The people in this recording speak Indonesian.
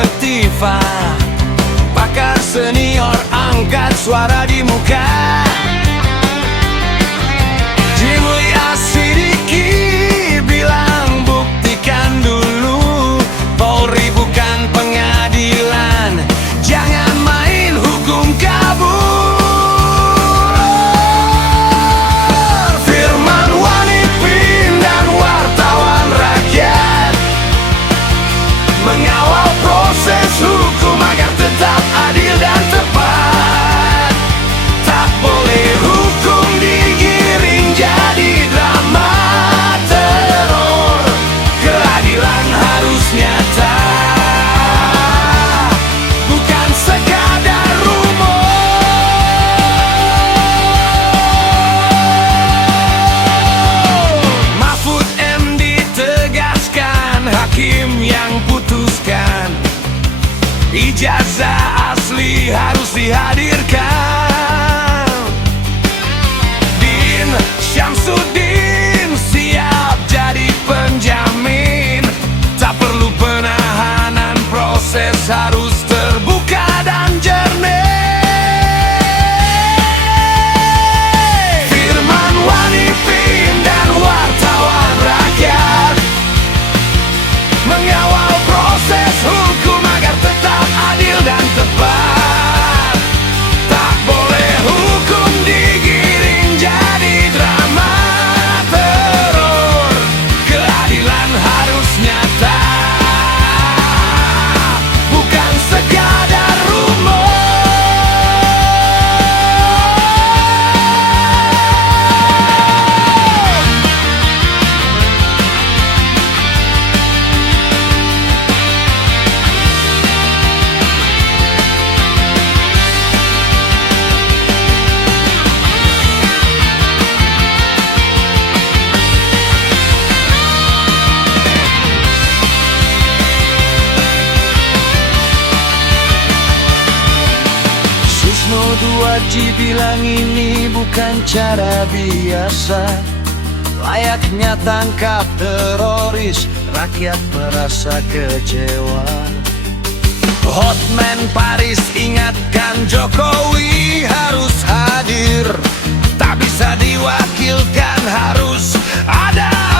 tertiva. Pakar senior angkat suara di muka. Mulia Sidiki bilang buktikan dulu, Polri bukan pengadilan, jangan main hukum kabur. Firman Wanipin dan wartawan rakyat mengawal proses hukum agar tetap adil dan tepat. Tak boleh hukum digiring jadi drama teror. Keadilan harus nyata, bukan sekadar rumor. Mahfud MD tegaskan, hakim yang putuskan, ijazah asli harus dihadirkan. Din Syamsuddin siap jadi penjamin, tak perlu penahanan, proses harus terbuka dan jernih. Firman Wanipin dan wartawan rakyat mengawal proses hukum agar tetap adil dan tepat. Tak boleh hukum digiring jadi drama teror. Keadilan harus nyata, bukan sekadar rumor. Susno 2G bilang ini bukan cara biasa, layaknya tangkap teroris, rakyat merasa kecewa. Hotman Paris ingatkan, Jokowi harus hadir, tak bisa diwakilkan, harus ada